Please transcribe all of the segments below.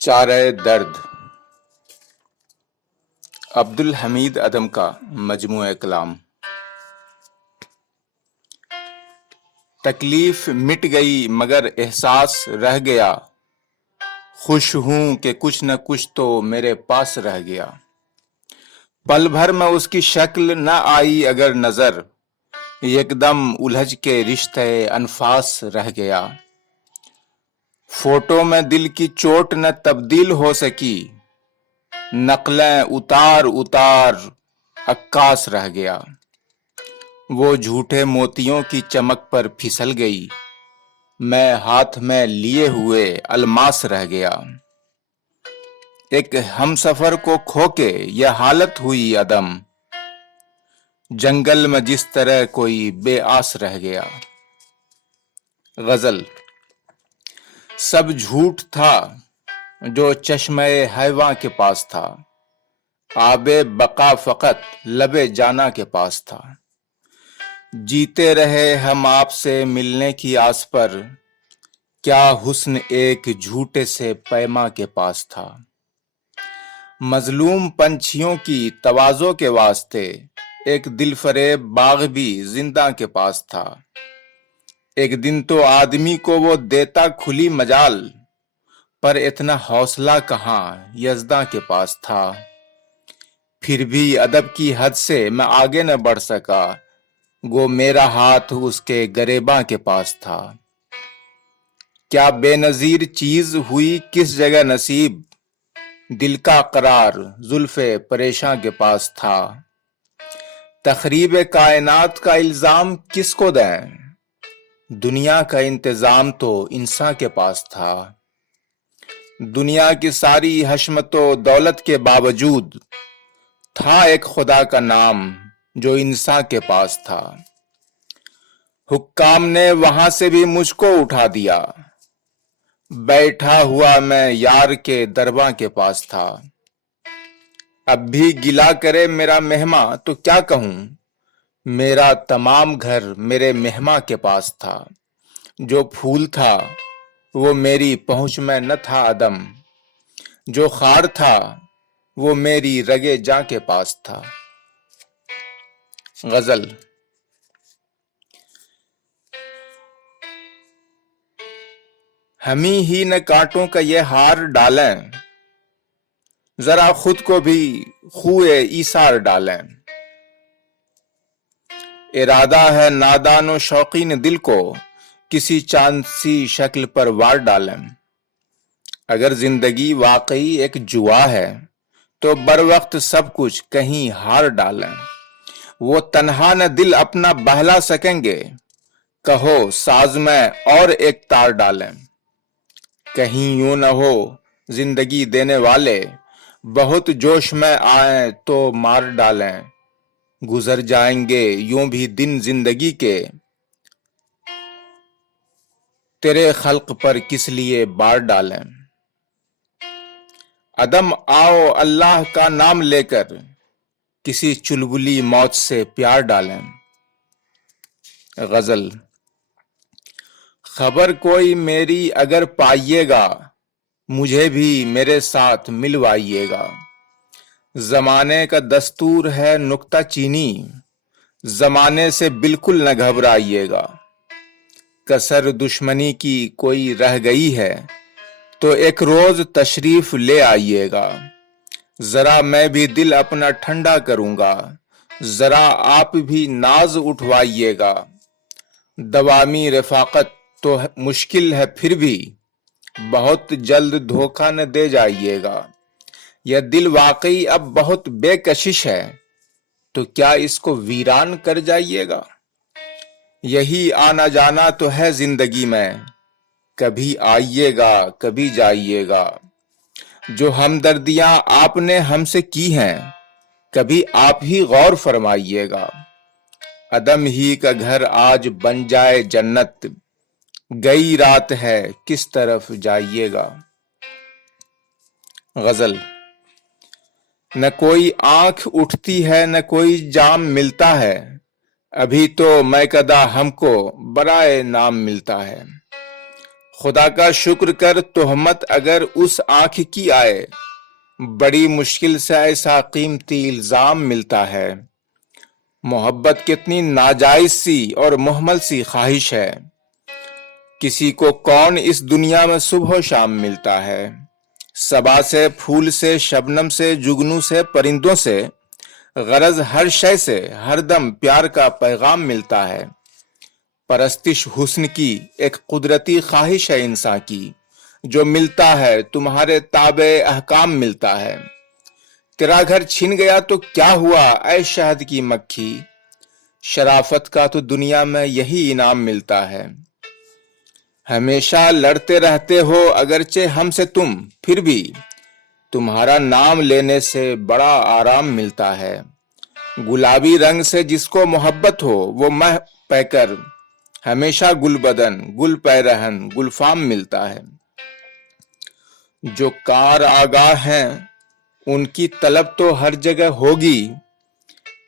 چارہ درد عبدالحمید ادم کا مجموعہ کلام۔ تکلیف مٹ گئی مگر احساس رہ گیا، خوش ہوں کہ کچھ نہ کچھ تو میرے پاس رہ گیا۔ پل بھر میں اس کی شکل نہ آئی اگر نظر، یک دم الجھ کے رشتہ انفاس رہ گیا۔ فوٹو میں دل کی چوٹ نہ تبدیل ہو سکی، نقلیں اتار اتار عکاس رہ گیا۔ وہ جھوٹے موتیوں کی چمک پر پھسل گئی، میں ہاتھ میں لیے ہوئے الماس رہ گیا۔ ایک ہمسفر کو کھو کے یہ حالت ہوئی عدم، جنگل میں جس طرح کوئی بے آس رہ گیا۔ غزل۔ سب جھوٹ تھا جو چشمہ حیواں کے پاس تھا، آب بقا فقط لب جانا کے پاس تھا۔ جیتے رہے ہم آپ سے ملنے کی آس پر، کیا حسن ایک جھوٹے سے پیما کے پاس تھا۔ مظلوم پنچھیوں کی تواضع کے واسطے ایک دل فریب باغ بھی زندہ کے پاس تھا۔ ایک دن تو آدمی کو وہ دیتا کھلی مجال، پر اتنا حوصلہ کہاں یزداں کے پاس تھا۔ پھر بھی ادب کی حد سے میں آگے نہ بڑھ سکا، گو میرا ہاتھ اس کے گریباں کے پاس تھا۔ کیا بے نظیر چیز ہوئی کس جگہ نصیب، دل کا قرار زلف پریشاں کے پاس تھا۔ تخریب کائنات کا الزام کس کو دیں، دنیا کا انتظام تو انساں کے پاس تھا۔ دنیا کی ساری حشمت و دولت کے باوجود تھا ایک خدا کا نام جو انساں کے پاس تھا۔ حکام نے وہاں سے بھی مجھ کو اٹھا دیا، بیٹھا ہوا میں یار کے درباں کے پاس تھا۔ اب بھی گلا کرے میرا مہماں تو کیا کہوں، میرا تمام گھر میرے مہماں کے پاس تھا۔ جو پھول تھا وہ میری پہنچ میں نہ تھا عدم، جو خار تھا وہ میری رگے جاں کے پاس تھا۔ غزل۔ ہمیں ہی نہ کانٹوں کا یہ ہار ڈالیں، ذرا خود کو بھی خوئے ایثار ڈالیں۔ ارادہ ہے نادان و شوقین دل کو کسی چاند سی شکل پر وار ڈالیں۔ اگر زندگی واقعی ایک جوا ہے تو بر وقت سب کچھ کہیں ہار ڈالیں۔ وہ تنہا نہ دل اپنا بہلا سکیں گے، کہو ساز میں اور ایک تار ڈالیں۔ کہیں یوں نہ ہو زندگی دینے والے بہت جوش میں آئیں تو مار ڈالیں۔ گزر جائیں گے یوں بھی دن زندگی کے، تیرے خلق پر کس لیے بار ڈالیں۔ عدم آؤ اللہ کا نام لے کر کسی چلبلی موت سے پیار ڈالیں۔ غزل۔ خبر کوئی میری اگر پائیے گا، مجھے بھی میرے ساتھ ملوائیے گا۔ زمانے کا دستور ہے نکتہ چینی، زمانے سے بالکل نہ گھبرائیے گا۔ کسر دشمنی کی کوئی رہ گئی ہے تو ایک روز تشریف لے آئیے گا۔ ذرا میں بھی دل اپنا ٹھنڈا کروں گا، ذرا آپ بھی ناز اٹھوائیے گا۔ دوامی رفاقت تو مشکل ہے پھر بھی بہت جلد دھوکہ نہ دے جائیے گا۔ یہ دل واقعی اب بہت بے کشش ہے تو کیا اس کو ویران کر جائیے گا۔ یہی آنا جانا تو ہے زندگی میں، کبھی آئیے گا کبھی جائیے گا۔ جو ہمدردیاں آپ نے ہم سے کی ہیں کبھی آپ ہی غور فرمائیے گا۔ عدم ہی کا گھر آج بن جائے جنت، گئی رات ہے کس طرف جائیے گا۔ غزل۔ نہ کوئی آنکھ اٹھتی ہے نہ کوئی جام ملتا ہے، ابھی تو میکدہ ہم کو برائے نام ملتا ہے۔ خدا کا شکر کر تہمت اگر اس آنکھ کی آئے، بڑی مشکل سے ایسا قیمتی الزام ملتا ہے۔ محبت کتنی ناجائز سی اور مہمل سی خواہش ہے، کسی کو کون اس دنیا میں صبح و شام ملتا ہے۔ صبا سے، پھول سے، شبنم سے، جگنو سے، پرندوں سے، غرض ہر شے سے ہر دم پیار کا پیغام ملتا ہے۔ پرستش حسن کی ایک قدرتی خواہش ہے انسان کی، جو ملتا ہے تمہارے تابع احکام ملتا ہے۔ تیرا گھر چھن گیا تو کیا ہوا اے شہد کی مکھی، شرافت کا تو دنیا میں یہی انعام ملتا ہے۔ ہمیشہ لڑتے رہتے ہو اگرچہ ہم سے تم، پھر بھی تمہارا نام لینے سے بڑا آرام ملتا ہے۔ گلابی رنگ سے جس کو محبت ہو وہ مہ پہ کر ہمیشہ گل بدن، گل پیرہن، گلفام ملتا ہے۔ جو کار آگاہ ہیں ان کی طلب تو ہر جگہ ہوگی،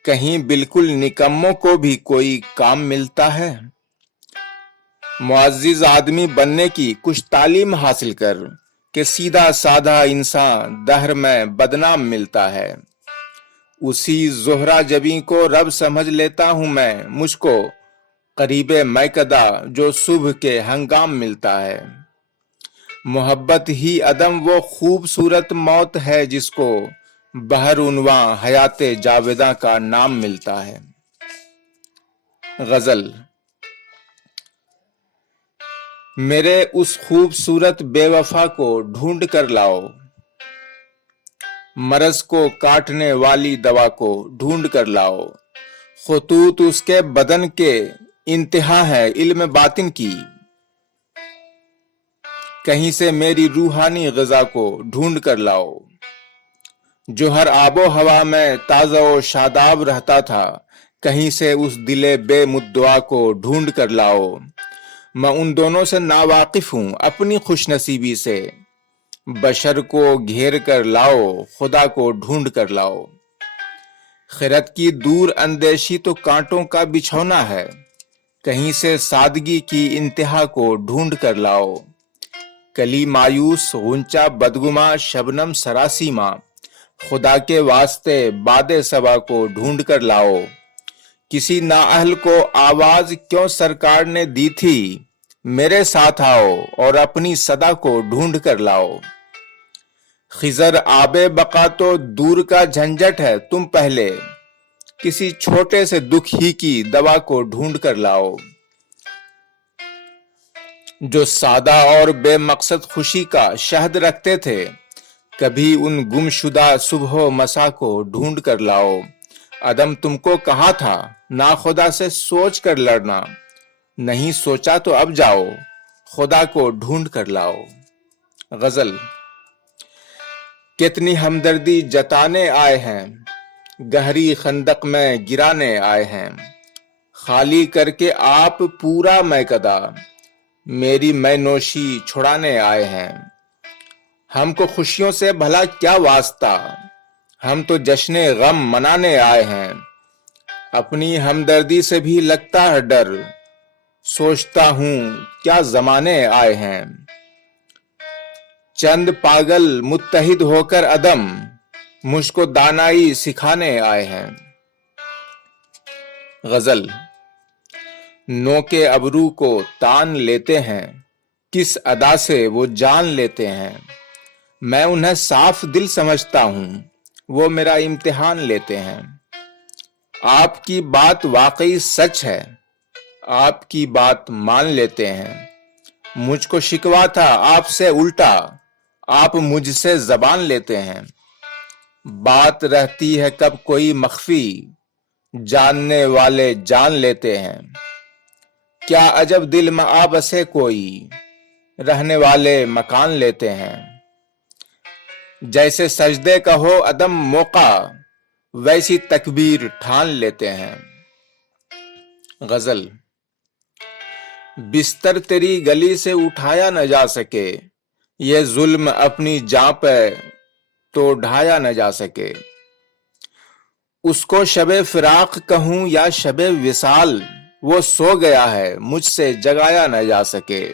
کہیں بالکل نکموں کو بھی کوئی کام ملتا ہے۔ معزز آدمی بننے کی کچھ تعلیم حاصل کر کہ سیدھا سادہ انسان دہر میں بدنام ملتا ہے۔ اسی زہرہ جبیں کو رب سمجھ لیتا ہوں میں، مجھ کو قریب میکدہ جو صبح کے ہنگام ملتا ہے۔ محبت ہی عدم وہ خوبصورت موت ہے جس کو بہر عنواں حیات جاویداں کا نام ملتا ہے۔ غزل۔ میرے اس خوبصورت بے وفا کو ڈھونڈ کر لاؤ، مرض کو کاٹنے والی دوا کو ڈھونڈ کر لاؤ۔ خطوط اس کے بدن کے انتہا ہے علم باطن کی، کہیں سے میری روحانی غذا کو ڈھونڈ کر لاؤ۔ جو ہر آب و ہوا میں تازہ و شاداب رہتا تھا، کہیں سے اس دل بے مدعا کو ڈھونڈ کر لاؤ۔ میں ان دونوں سے ناواقف ہوں اپنی خوش نصیبی سے، بشر کو گھیر کر لاؤ، خدا کو ڈھونڈ کر لاؤ۔ خرد کی دور اندیشی تو کانٹوں کا بچھونا ہے، کہیں سے سادگی کی انتہا کو ڈھونڈ کر لاؤ۔ کلی مایوس، غنچہ بدگما، شبنم سراسی ماں، خدا کے واسطے باد صبا کو ڈھونڈ کر لاؤ۔ کسی نااہل کو آواز کیوں سرکار نے دی تھی، میرے ساتھ آؤ اور اپنی صدا کو ڈھونڈ کر لاؤ۔ خضر آب بقا تو دور کا جھنجٹ ہے، تم پہلے کسی چھوٹے سے دکھ ہی کی دوا کو ڈھونڈ کر لاؤ۔ جو سادہ اور بے مقصد خوشی کا شہد رکھتے تھے، کبھی ان گمشدہ صبح و مسا کو ڈھونڈ کر لاؤ۔ عدم تم کو کہا تھا ناخدا سے سوچ کر لڑنا، نہیں سوچا تو اب جاؤ، خدا کو ڈھونڈ کر لاؤ۔ غزل۔ کتنی ہمدردی جتانے آئے ہیں، گہری خندق میں گرانے آئے ہیں، خالی کر کے آپ پورا میکدہ، میری میں نوشی چھڑانے آئے ہیں۔ ہم کو خوشیوں سے بھلا کیا واسطہ، ہم تو جشن غم منانے آئے ہیں۔ اپنی ہمدردی سے بھی لگتا ہے ڈر، سوچتا ہوں کیا زمانے آئے ہیں۔ چند پاگل متحد ہو کر عدم مجھ کو دانائی سکھانے آئے ہیں۔ غزل۔ نو کے ابرو کو تان لیتے ہیں، کس ادا سے وہ جان لیتے ہیں۔ میں انہیں صاف دل سمجھتا ہوں، وہ میرا امتحان لیتے ہیں۔ آپ کی بات واقعی سچ ہے، آپ کی بات مان لیتے ہیں۔ مجھ کو شکوا تھا آپ سے الٹا، آپ مجھ سے زبان لیتے ہیں۔ بات رہتی ہے کب کوئی مخفی، جاننے والے جان لیتے ہیں۔ کیا عجب دل میں آ بسے کوئی، رہنے والے مکان لیتے ہیں۔ جیسے سجدے کا ہو عدم موقع، ویسی تکبیر ٹھان لیتے ہیں۔ غزل۔ بستر تیری گلی سے اٹھایا نہ جا سکے، یہ ظلم اپنی جاں پہ تو ڈھایا نہ جا سکے۔ اس کو شب فراق کہوں یا شب وصال، وہ سو گیا ہے مجھ سے جگایا نہ جا سکے۔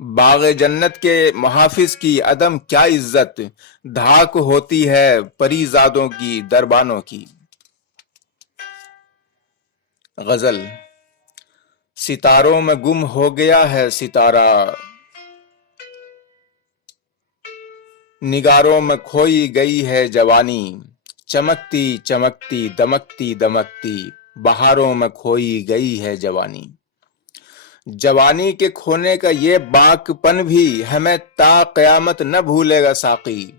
باغ جنت کے محافظ کی عدم کیا عزت، دھاک ہوتی ہے پری زادوں کی دربانوں کی۔ غزل۔ ستاروں میں گم ہو گیا ہے ستارہ، نگاروں میں کھوئی گئی ہے جوانی، چمکتی چمکتی دمکتی دمکتی بہاروں میں کھوئی گئی ہے جوانی۔ جوانی کے کھونے کا یہ باک پن بھی ہمیں تا قیامت نہ بھولے گا ساقی،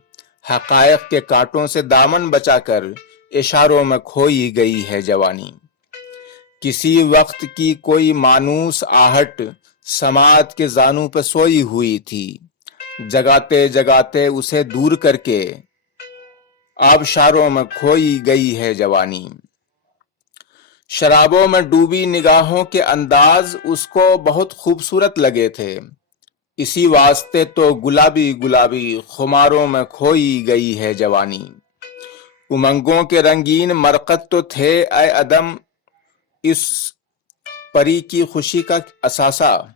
حقائق کے کانٹوں سے دامن بچا کر اشاروں میں کھوئی گئی ہے جوانی۔ کسی وقت کی کوئی مانوس آہٹ سماعت کے زانوں پہ سوئی ہوئی تھی، جگاتے جگاتے اسے دور کر کے آبشاروں میں کھوئی گئی ہے جوانی۔ شرابوں میں ڈوبی نگاہوں کے انداز اس کو بہت خوبصورت لگے تھے، اسی واسطے تو گلابی گلابی خماروں میں کھوئی گئی ہے جوانی۔ امنگوں کے رنگین مرقد تو تھے اے عدم اس پری کی خوشی کا اثاثہ،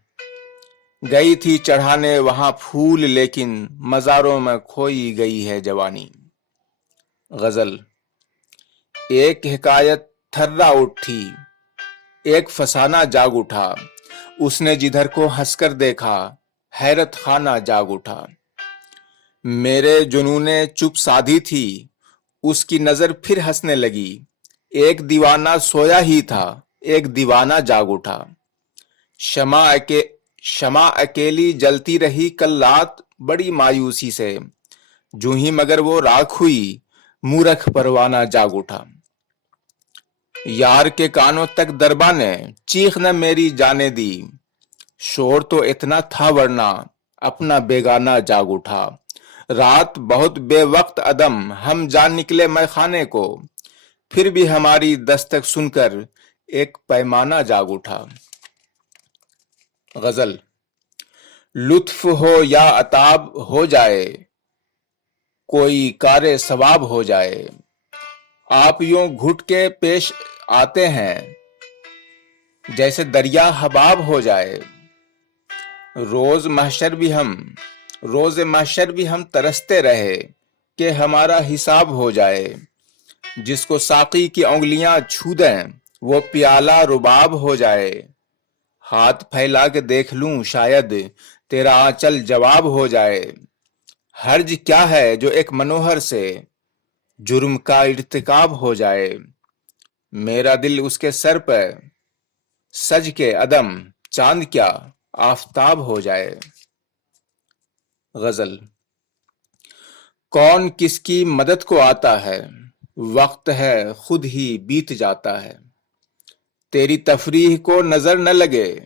گئی تھی چڑھانے وہاں پھول لیکن مزاروں میں کھوئی گئی ہے جوانی۔ غزل۔ ایک حکایت تھرا اٹھی، ایک فسانہ جاگ اٹھا، اس نے جدھر کو ہنس کر دیکھا حیرت خانہ جاگ اٹھا۔ میرے جنون چپ سادھی تھی، اس کی نظر پھر ہنسنے لگی، ایک دیوانہ سویا ہی تھا ایک دیوانہ جاگ اٹھا۔ شمع اکیلی جلتی رہی کل رات بڑی مایوسی سے، جو ہی مگر وہ راکھ ہوئی مورکھ پروانہ جاگ اٹھا۔ یار کے کانوں تک دربا نے چیخ نہ میری جانے دی، شور تو اتنا تھا ورنہ اپنا بیگانہ جاگ اٹھا۔ رات بہت بے وقت عدم ہم جان نکلے میں خانے کو، پھر بھی ہماری دستک سن کر ایک پیمانہ جاگ اٹھا۔ غزل۔ لطف ہو یا عتاب ہو جائے، کوئی کار ثواب ہو جائے، آپ یوں گھٹ کے پیش آتے ہیں جیسے دریا حباب ہو جائے۔ روز محشر بھی ہم ترستے رہے کہ ہمارا حساب ہو جائے، جس کو ساقی کی انگلیاں چھو دیں وہ پیالہ رباب ہو جائے۔ ہاتھ پھیلا کے دیکھ لوں شاید تیرا آنچل جواب ہو جائے، حرج کیا ہے جو ایک منوہر سے جرم کا ارتکاب ہو جائے۔ میرا دل اس کے سر پہ سج کے عدم چاند کیا آفتاب ہو جائے۔ غزل۔ کون کس کی مدد کو آتا ہے، وقت ہے خود ہی بیت جاتا ہے۔ تیری تفریح کو نظر نہ لگے،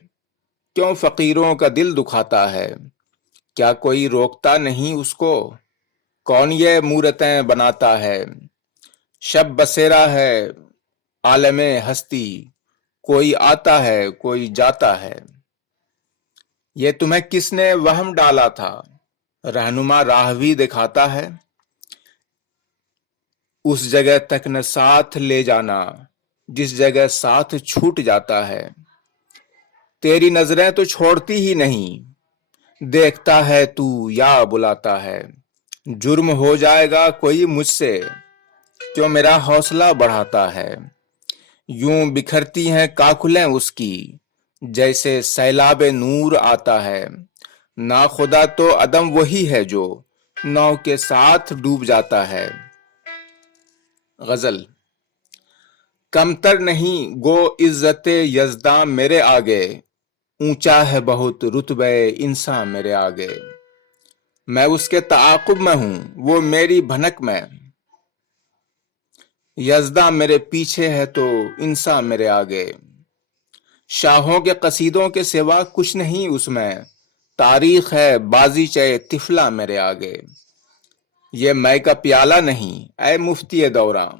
کیوں فقیروں کا دل دکھاتا ہے۔ کیا کوئی روکتا نہیں اس کو، کون یہ مورتیں بناتا ہے۔ شب بسیرا ہے عالم ہستی، کوئی آتا ہے کوئی جاتا ہے۔ یہ تمہیں کس نے وہم ڈالا تھا، رہنما راہ بھی دکھاتا ہے۔ اس جگہ تک نہ ساتھ لے جانا جس جگہ ساتھ چھوٹ جاتا ہے۔ تیری نظریں تو چھوڑتی ہی نہیں، دیکھتا ہے تو یا بلاتا ہے۔ جرم ہو جائے گا کوئی مجھ سے، کیوں میرا حوصلہ بڑھاتا ہے۔ یوں بکھرتی ہیں کاکلیں اس کی، جیسے سیلاب نور آتا ہے۔ ناخدا تو عدم وہی ہے جو نو کے ساتھ ڈوب جاتا ہے۔ غزل۔ کمتر نہیں گو عزت یزداں میرے آگے، اونچا ہے بہت رتبہ انسان میرے آگے۔ میں اس کے تعاقب میں ہوں وہ میری بھنک میں، یزداں میرے پیچھے ہے تو انسان میرے آگے۔ شاہوں کے قصیدوں کے سوا کچھ نہیں اس میں، تاریخ ہے بازیچے طفلہ میرے آگے۔ یہ میں کا پیالہ نہیں اے مفتی دوراں،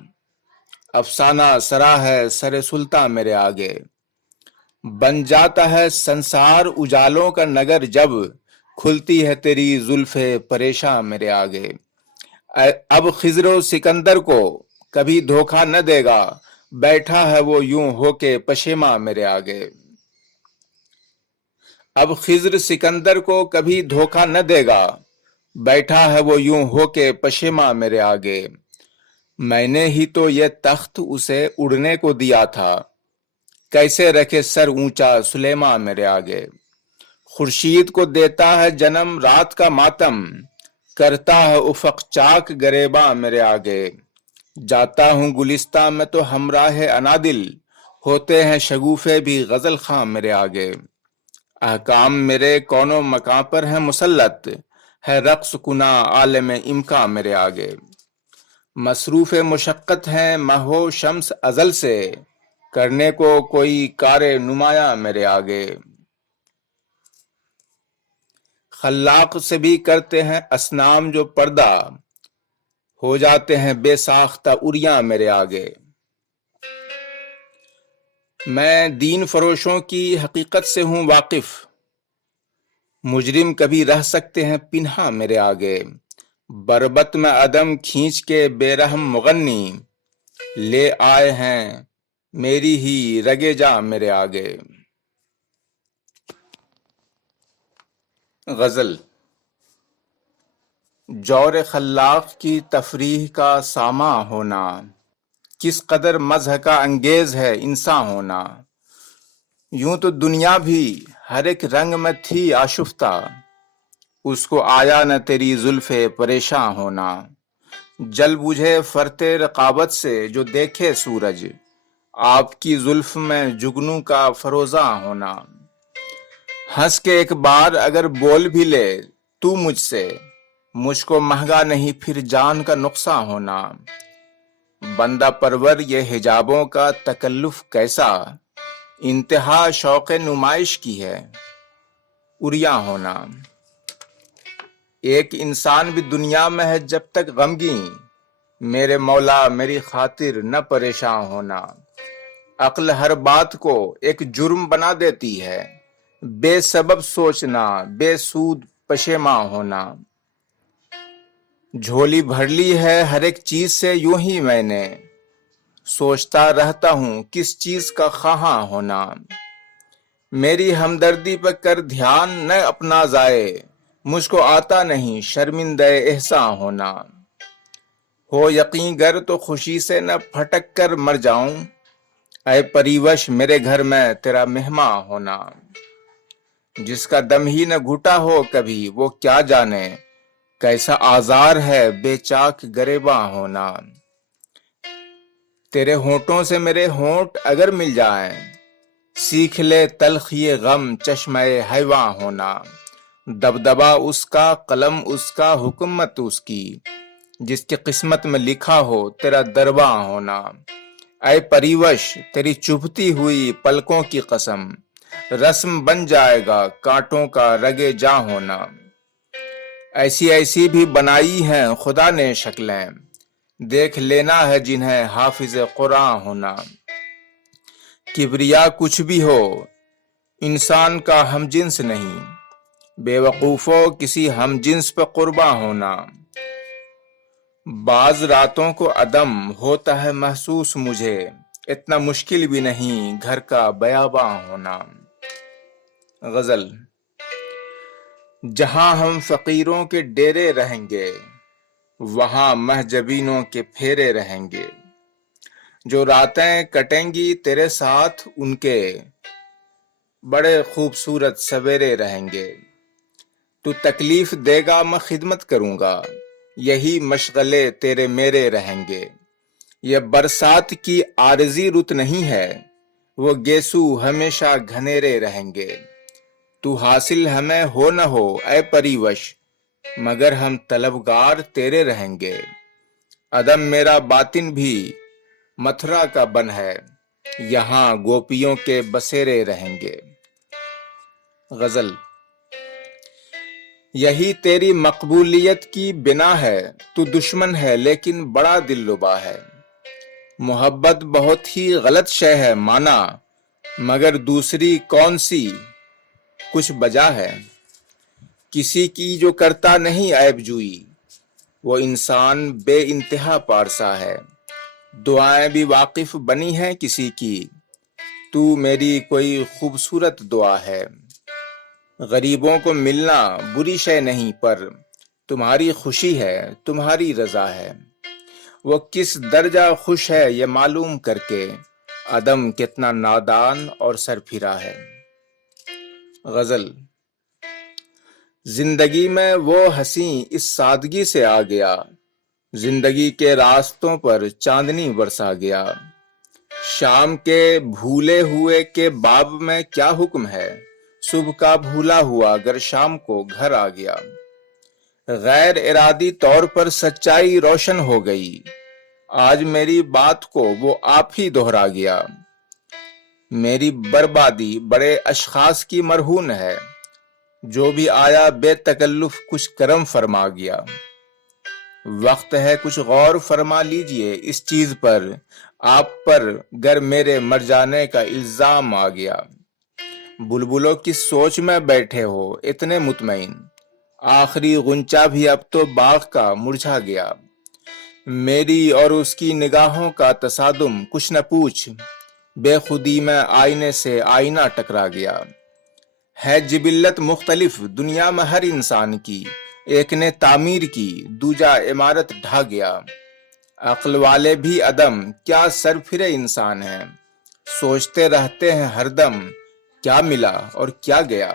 افسانہ سرا ہے سر سلطاں میرے آگے۔ بن جاتا ہے سنسار اجالوں کا نگر جب کھلتی ہے تیری زلف پریشاں میرے آگے۔ اب خضر و سکندر کو کبھی دھوکہ نہ دے گا، بیٹھا ہے وہ یوں ہو کے پشیماں میرے آگے۔ اب خضر سکندر کو کبھی دھوکہ نہ دے گا، بیٹھا ہے وہ یوں ہو کے پشیماں میرے آگے۔ میں نے ہی تو یہ تخت اسے اڑنے کو دیا تھا، کیسے رکھے سر اونچا سلیماں میرے آگے۔ خورشید کو دیتا ہے جنم رات کا ماتم، کرتا ہے افق چاک گریباں میرے آگے۔ جاتا ہوں گلستاں میں تو ہمراہ انادل، ہوتے ہیں شگوفے بھی غزل خواں میرے آگے۔ احکام میرے کونوں مکاں پر ہیں مسلط، ہے رقص کناں عالم امکاں میرے آگے۔ مصروف مشقت ہیں مہو شمس ازل سے، کرنے کو کوئی کار نمایاں میرے آگے۔ خلاق سے بھی کرتے ہیں اصنام جو پردہ، ہو جاتے ہیں بے ساختہ عریاں میرے آگے۔ میں دین فروشوں کی حقیقت سے ہوں واقف، مجرم کبھی رہ سکتے ہیں پنہاں میرے آگے۔ بربت میں عدم کھینچ کے بے رحم مغنی، لے آئے ہیں میری ہی رگے جاں میرے آگے۔ غزل۔ جور خلاق کی تفریح کا ساماں ہونا، کس قدر مزح کا انگیز ہے انساں ہونا۔ یوں تو دنیا بھی ہر ایک رنگ میں تھی آشفتہ، اس کو آیا نہ تیری زلف پریشاں ہونا۔ جل بجھے فرتے رقابت سے جو دیکھے سورج، آپ کی زلف میں جگنو کا فروزاں ہونا۔ ہنس کے ایک بار اگر بول بھی لے تو مجھ سے، مجھ کو مہنگا نہیں پھر جان کا نقصان ہونا۔ بندہ پرور یہ حجابوں کا تکلف کیسا، انتہا شوق نمائش کی ہے عریاں ہونا۔ ایک انسان بھی دنیا میں ہے جب تک غمگین، میرے مولا میری خاطر نہ پریشان ہونا۔ عقل ہر بات کو ایک جرم بنا دیتی ہے، بے سبب سوچنا بے سود پشیماں ہونا۔ جھولی بھر لی ہے ہر ایک چیز سے یوں ہی میں نے، سوچتا رہتا ہوں کس چیز کا خواہاں ہونا۔ میری ہمدردی پہ کر دھیان نہ اپنا ضائع، مجھ کو آتا نہیں شرمندہ احساں ہونا۔ ہو یقین گر تو خوشی سے نہ پھٹک کر مر جاؤں، اے پریوش میرے گھر میں تیرا مہماں ہونا۔ جس کا دم ہی نہ گھٹا ہو کبھی وہ کیا جانے، کیسا آزار ہے بے چاک گریباں ہونا۔ تیرے ہونٹوں سے میرے ہونٹ اگر مل جائیں، سیکھ لے تلخ یہ غم چشمہ حیواں ہونا۔ دبدبا اس کا قلم اس کا حکمت اس کی، جس کی قسمت میں لکھا ہو تیرا درباں ہونا۔ اے پریوش تیری چبھتی ہوئی پلکوں کی قسم، رسم بن جائے گا کانٹوں کا رگے جاں ہونا۔ ایسی ایسی بھی بنائی ہیں خدا نے شکلیں، دیکھ لینا ہے جنہیں حافظ قرآن ہونا۔ کبریا کچھ بھی ہو انسان کا ہم جنس نہیں، بے وقوفوں کسی ہم جنس پہ قرباں ہونا۔ بعض راتوں کو عدم ہوتا ہے محسوس مجھے، اتنا مشکل بھی نہیں گھر کا بیاباں ہونا۔ غزل۔ جہاں ہم فقیروں کے ڈیرے رہیں گے، وہاں مہجبینوں کے پھیرے رہیں گے۔ جو راتیں کٹیں گی تیرے ساتھ ان کے، بڑے خوبصورت سویرے رہیں گے۔ تو تکلیف دے گا میں خدمت کروں گا، یہی مشغلے تیرے میرے رہیں گے۔ یہ برسات کی عارضی رت نہیں ہے، وہ گیسو ہمیشہ گھنیرے رہیں گے۔ تو حاصل ہمیں ہو نہ ہو اے پریوش، مگر ہم طلبگار تیرے رہیں گے۔ عدم میرا باطن بھی متھرا کا بن ہے، یہاں گوپیوں کے بسیرے رہیں گے۔ غزل۔ یہی تیری مقبولیت کی بنا ہے، تو دشمن ہے لیکن بڑا دل ربا ہے۔ محبت بہت ہی غلط شے ہے مانا، مگر دوسری کون سی کچھ بجا ہے۔ کسی کی جو کرتا نہیں عیب جوئی، وہ انسان بے انتہا پارسا ہے۔ دعائیں بھی واقف بنی ہیں کسی کی، تو میری کوئی خوبصورت دعا ہے۔ غریبوں کو ملنا بری شے نہیں، پر تمہاری خوشی ہے، تمہاری رضا ہے۔ وہ کس درجہ خوش ہے یہ معلوم کر کے، عدم کتنا نادان اور سرپھرا ہے۔ غزل۔ زندگی میں وہ ہنسی اس سادگی سے آ گیا، زندگی کے راستوں پر چاندنی برسا گیا۔ شام کے بھولے ہوئے کے باب میں کیا حکم ہے، صبح کا بھولا ہوا گر شام کو گھر آ گیا۔ غیر ارادی طور پر سچائی روشن ہو گئی، آج میری بات کو وہ آپ ہی دہرا گیا۔ میری بربادی بڑے اشخاص کی مرہون ہے، جو بھی آیا بے تکلف کچھ کرم فرما گیا۔ وقت ہے کچھ غور فرما لیجئے اس چیز پر، آپ پر گر میرے مر جانے کا الزام آ گیا۔ بلبلوں کی سوچ میں بیٹھے ہو اتنے مطمئن، آخری غنچہ بھی اب تو باغ کا مرجھا گیا۔ میری اور اس کی نگاہوں کا تصادم کچھ نہ پوچھ، بے خودی میں آئینے سے آئینہ ٹکرا گیا۔ ہے جبلت مختلف دنیا میں ہر انسان کی، ایک نے تعمیر کی دوجا عمارت ڈھا گیا۔ عقل والے بھی عدم کیا سرپھرے انسان ہیں، سوچتے رہتے ہیں ہر دم کیا ملا اور کیا گیا۔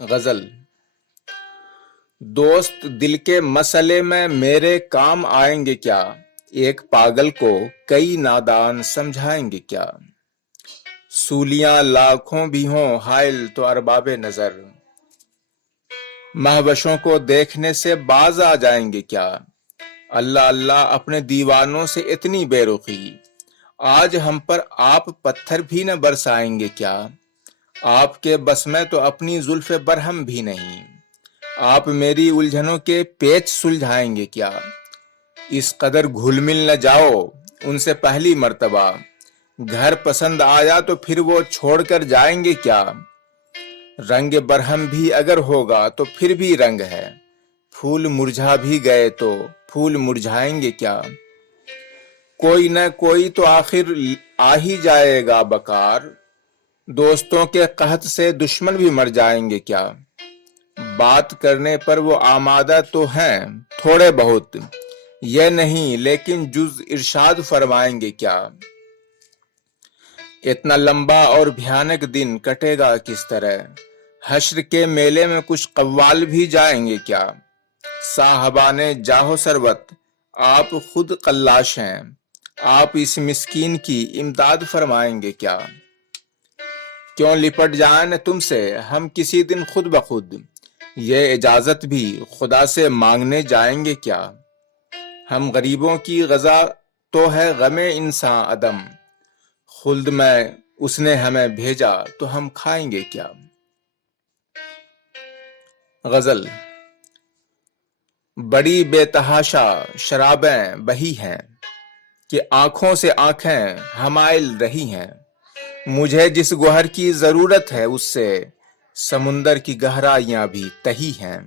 غزل۔ دوست دل کے مسئلے میں میرے کام آئیں گے کیا، ایک پاگل کو کئی نادان سمجھائیں گے کیا۔ سولیاں لاکھوں بھی ہوں حائل تو ارباب نظر، مہوشوں کو دیکھنے سے باز آ جائیں گے کیا۔ اللہ اللہ اپنے دیوانوں سے اتنی بے رخی، آج ہم پر آپ پتھر بھی نہ برسائیں گے کیا۔ آپ کے بس میں تو اپنی زلف برہم بھی نہیں، آپ میری الجھنوں کے پیچ سلجھائیں گے کیا۔ اس قدر گھل مل نہ جاؤ ان سے پہلی مرتبہ، گھر پسند آیا تو پھر وہ چھوڑ کر جائیں گے کیا۔ رنگ برہم بھی اگر ہوگا تو پھر بھی رنگ ہے، پھول مرجھا بھی گئے تو پھول مرجھائیں گے کیا۔ کوئی نہ کوئی تو آخر آ ہی جائے گا بکار، دوستوں کے قحط سے دشمن بھی مر جائیں گے کیا۔ بات کرنے پر وہ آمادہ تو ہیں تھوڑے بہت، یہ نہیں لیکن جز ارشاد فرمائیں گے کیا۔ اتنا لمبا اور بھیانک دن کٹے گا کس طرح، حشر کے میلے میں کچھ قوال بھی جائیں گے کیا۔ صاحبان جاہ و ثروت آپ خود قلاش ہیں، آپ اس مسکین کی امداد فرمائیں گے کیا۔ کیوں لپٹ جائیں تم سے ہم کسی دن خود بخود، یہ اجازت بھی خدا سے مانگنے جائیں گے کیا۔ ہم غریبوں کی غذا تو ہے غم انسان عدم، خلد میں اس نے ہمیں بھیجا تو ہم کھائیں گے کیا۔ غزل۔ بڑی بے تحاشا شرابیں بہی ہیں کہ آنکھوں سے آنکھیں حمائل رہی ہیں، مجھے جس گوہر کی ضرورت ہے اس سے سمندر کی گہرائیاں بھی تہی ہیں۔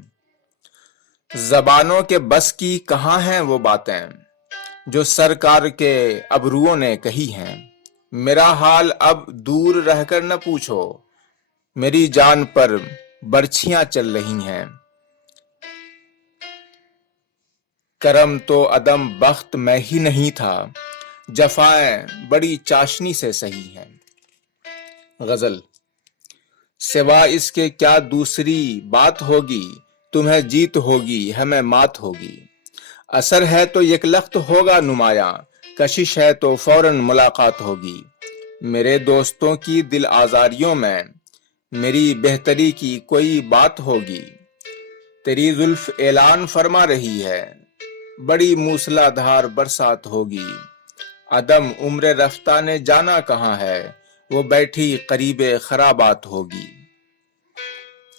زبانوں کے بس کی کہاں ہیں وہ باتیں جو سرکار کے ابروؤں نے کہی ہیں۔ میرا حال اب دور رہ کر نہ پوچھو، میری جان پر برچھیاں چل رہی ہیں۔ کرم تو عدم بخت میں ہی نہیں تھا، جفائیں بڑی چاشنی سے سہی ہیں۔ غزل۔ سوا اس کے کیا دوسری بات ہوگی، تمہیں جیت ہوگی ہمیں مات ہوگی۔ اثر ہے تو یک لخت ہوگا نمایاں، کشش ہے تو فوراً ملاقات ہوگی۔ میرے دوستوں کی دل آزاریوں میں میری بہتری کی کوئی بات ہوگی۔ تیری زلف اعلان فرما رہی ہے، بڑی موسلا دھار برسات ہوگی۔ عدم عمر رفتہ نے جانا کہاں ہے، وہ بیٹھی قریب خرابات ہوگی۔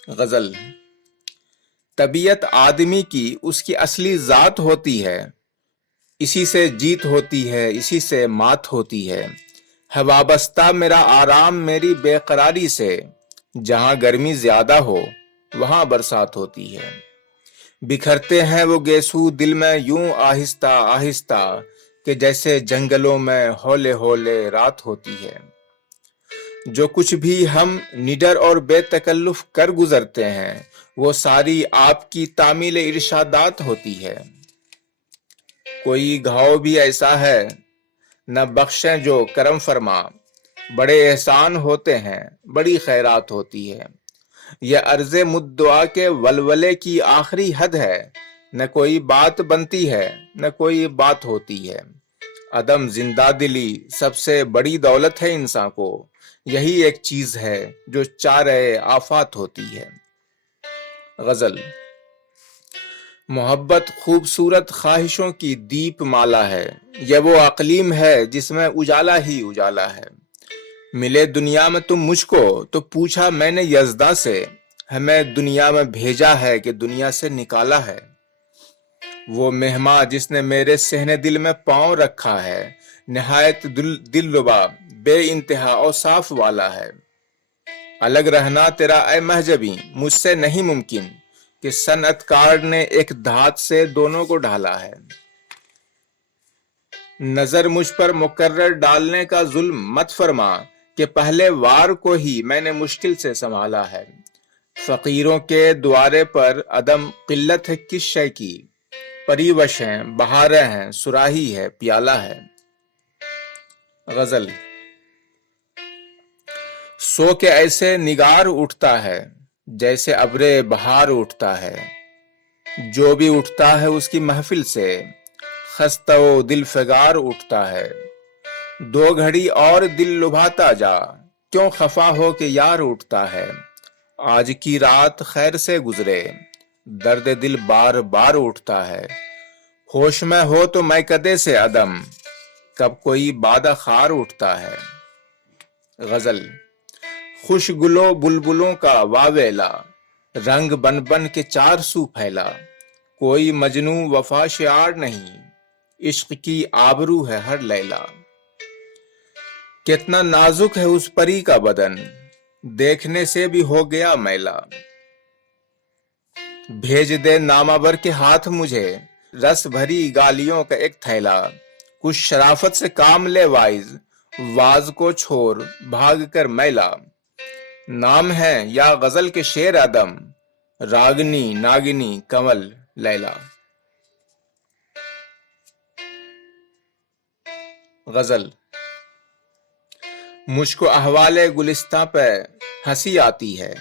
غزل۔ طبیعت آدمی کی اس کی اصلی ذات ہوتی ہے، اسی سے جیت ہوتی ہے اسی سے مات ہوتی ہے۔ ہے وابستہ میرا آرام میری بے قراری سے، جہاں گرمی زیادہ ہو وہاں برسات ہوتی ہے۔ بکھرتے ہیں وہ گیسو دل میں یوں آہستہ آہستہ، کہ جیسے جنگلوں میں ہولے ہولے رات ہوتی ہے۔ جو کچھ بھی ہم نڈر اور بے تکلف کر گزرتے ہیں وہ ساری آپ کی تعمیل ارشادات ہوتی ہے۔ کوئی گھاؤ بھی ایسا ہے نہ بخشیں جو کرم فرما، بڑے احسان ہوتے ہیں بڑی خیرات ہوتی ہے۔ یہ عرض مدعا کے ولولے کی آخری حد ہے، نہ کوئی بات بنتی ہے نہ کوئی بات ہوتی ہے۔ عدم زندہ دلی سب سے بڑی دولت ہے انسان کو، یہی ایک چیز ہے جو چارہ آفات ہوتی ہے۔ غزل۔ محبت خوبصورت خواہشوں کی دیپ مالا ہے، یہ وہ اقلیم ہے جس میں اجالا ہی اجالا ہے۔ ملے دنیا میں تم مجھ کو تو پوچھا میں نے یزداں سے، ہمیں دنیا میں بھیجا ہے کہ دنیا سے نکالا ہے۔ وہ مہماں جس نے میرے صحن دل میں پاؤں رکھا ہے، نہایت دل ربا بے انتہا اور صاف والا ہے۔ الگ رہنا تیرا اے مہجبیں مجھ سے نہیں ممکن کہ صنعت کار نے ایک دھات سے دونوں کو ڈھالا ہے۔ نظر مجھ پر مقرر ڈالنے کا ظلم مت فرما کہ پہلے وار کو ہی میں نے مشکل سے سنبھالا ہے۔ فقیروں کے دوارے پر عدم قلت ہے کس شے کی، پریوش ہیں بہاریں ہیں سراہی ہے پیالہ ہے۔ غزل۔ سو کے ایسے نگار اٹھتا ہے جیسے ابر بہار اٹھتا ہے، جو بھی اٹھتا ہے اس کی محفل سے خستہ و دل فگار اٹھتا ہے۔ دو گھڑی اور دل لبھاتا جا، کیوں خفا ہو کہ یار اٹھتا ہے۔ آج کی رات خیر سے گزرے، درد دل بار بار اٹھتا ہے۔ ہوش میں ہو تو میں کدے سے عدم، کب کوئی بادہ خار اٹھتا ہے۔ غزل۔ خوش گلو بلبلوں کا واویلا، رنگ بن بن کے چار سو پھیلا۔ کوئی مجنوں وفا شعار نہیں، عشق کی آبرو ہے ہر لیلا۔ کتنا نازک ہے اس پری کا بدن، دیکھنے سے بھی ہو گیا میلا۔ بھیج دے نامور کے ہاتھ مجھے، رس بھری گالیوں کا ایک تھیلا۔ کچھ شرافت سے کام لے وائز، واز کو چھوڑ بھاگ کر میلا۔ نام ہے یا غزل کے شیر عدم، راگنی ناگنی کمل لیلا۔ غزل۔ مجھ کو احوال گلستاں پہ ہنسی آتی ہے،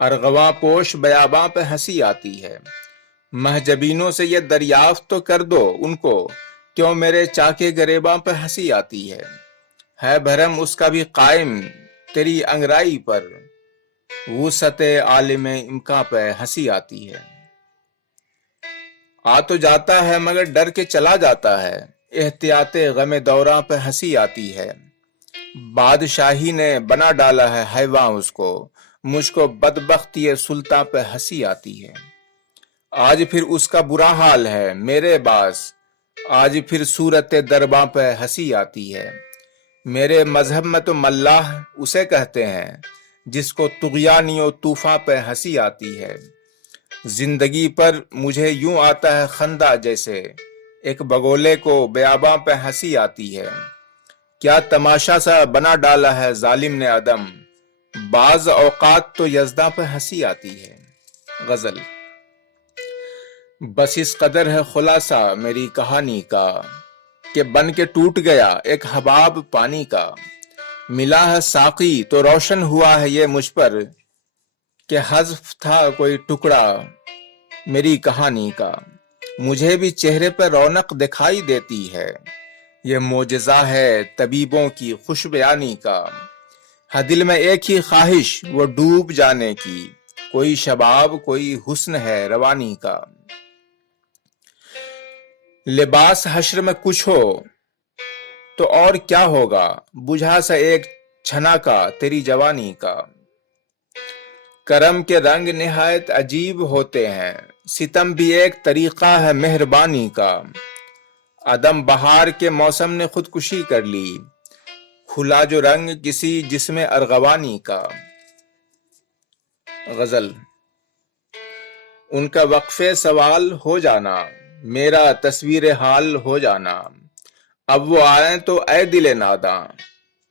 ارغواں پوش بیاباں پہ ہنسی آتی ہے۔ مہجبینوں سے یہ دریافت تو کر دو ان کو، کیوں میرے چاکے گریباں پہ ہنسی آتی ہے بھرم اس کا بھی قائم تیری انگرائی پر، وسعت عالم امکان پہ ہنسی آتی ہے۔ آ تو جاتا ہے مگر ڈر کے چلا جاتا ہے، احتیاط غم دوراں پہ ہنسی آتی ہے۔ بادشاہی نے بنا ڈالا ہے حیواں اس کو، مجھ کو بدبختی سلطاں پہ ہنسی آتی ہے۔ آج پھر اس کا برا حال ہے میرے باس، آج پھر صورت درباں پہ ہنسی آتی ہے۔ میرے مذہب میں تو ملاح اسے کہتے ہیں جس کو طغیانی و طوفاں پہ ہنسی آتی ہے۔ زندگی پر مجھے یوں آتا ہے خندہ جیسے ایک بگولے کو بیاباں پہ ہنسی آتی ہے۔ کیا تماشا سا بنا ڈالا ہے ظالم نے عدم، بعض اوقات تو یزداں پہ ہنسی آتی ہے۔ غزل۔ بس اس قدر ہے خلاصہ میری کہانی کا کہ بن کے ٹوٹ گیا ایک حباب پانی کا۔ ملا ہے ساقی تو روشن ہوا ہے یہ مجھ پر کہ حذف تھا کوئی ٹکڑا میری کہانی کا۔ مجھے بھی چہرے پر رونق دکھائی دیتی ہے، یہ معجزہ ہے طبیبوں کی خوش بیانی کا۔ ہے دل میں ایک ہی خواہش وہ ڈوب جانے کی، کوئی شباب کوئی حسن ہے روانی کا۔ لباس حشر میں کچھ ہو تو اور کیا ہوگا، بجھا سا ایک چھنا کا تیری جوانی کا۔ کرم کے رنگ نہایت عجیب ہوتے ہیں، ستم بھی ایک طریقہ ہے مہربانی کا۔ عدم بہار کے موسم نے خودکشی کر لی، کھلا جو رنگ کسی جسم ارغوانی کا۔ غزل۔ ان کا وقفے سوال ہو جانا، میرا تصویر حال ہو جانا۔ اب وہ آئیں تو اے دل ناداں،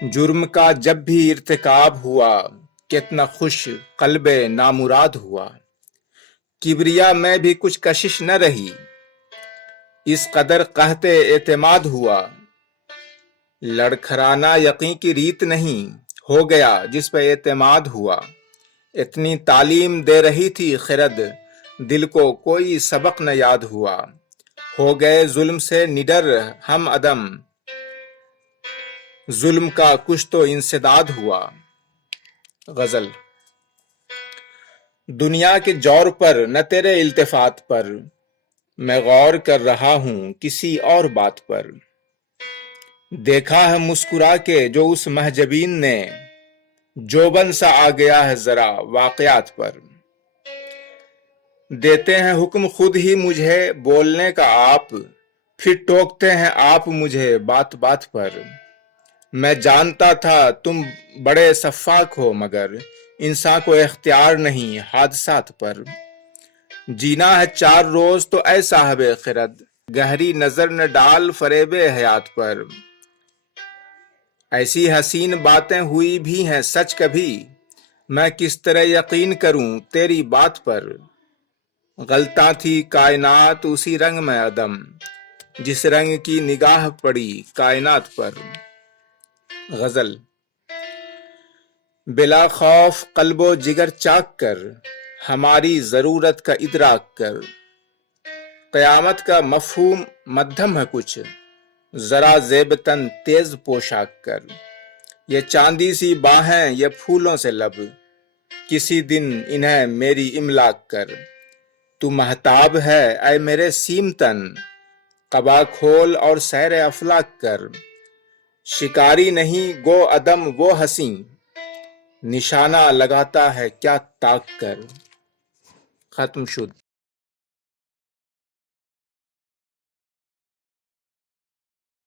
جرم کا جب بھی ارتکاب ہوا کتنا خوش قلب نامراد ہوا، کبریا میں بھی کچھ کشش نہ رہی، اس قدر قحط اعتماد ہوا، لڑکھرانا یقین کی ریت نہیں، ہو گیا جس پہ اعتماد ہوا، اتنی تعلیم دے رہی تھی خرد، دل کو کوئی سبق نہ یاد ہوا، ہو گئے ظلم سے نڈر ہم عدم، ظلم کا کچھ تو انسداد ہوا۔ غزل۔ دنیا کے جور پر نہ تیرے التفات پر، میں غور کر رہا ہوں کسی اور بات پر، دیکھا ہے مسکرا کے جو اس محجبین نے، جوبن سا آ گیا ہے ذرا واقعات پر، دیتے ہیں حکم خود ہی مجھے بولنے کا آپ، پھر ٹوکتے ہیں آپ مجھے بات بات پر، میں جانتا تھا تم بڑے شفاق ہو مگر انسان کو اختیار نہیں حادثات پر، جینا ہے 4 روز تو اے صاحب خرد، گہری نظر نہ ڈال فریب حیات پر، ایسی حسین باتیں ہوئی بھی ہیں سچ کبھی، میں کس طرح یقین کروں تیری بات پر، غلطاں تھی کائنات اسی رنگ میں عدم، جس رنگ کی نگاہ پڑی کائنات پر۔ غزل۔ بلا خوف قلب و جگر چاک کر، ہماری ضرورت کا ادراک کر، قیامت کا مفہوم مدھم ہے کچھ، ذرا زیب تن تیز پوشاک کر، یہ چاندی سی باہیں یہ پھولوں سے لب، کسی دن انہیں میری املاک کر، تو مہتاب ہے اے میرے سیم تن، قبا کھول اور سیر افلاک کر، شکاری نہیں گو عدم وہ حسیں، نشانہ لگاتا ہے کیا تاک کر۔ ختم شد۔